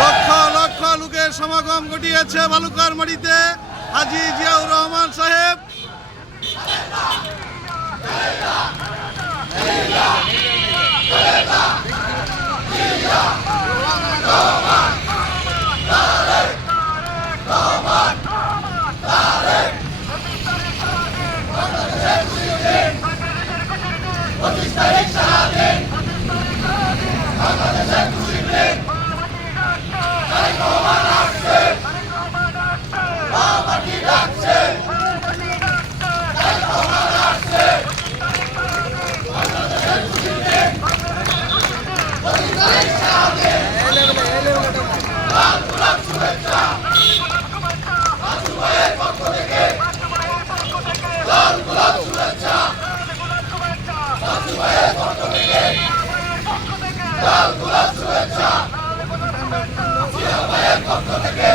লক্ষ লক্ষ লোকের সমাগম ঘটিয়েছে বালুকার মাটিতে হাজী জিয়াউর রহমান সাহেব। লাল গোলাপ শুভেচ্ছা, জিয়া ভাইয়ের পক্ষ থেকে।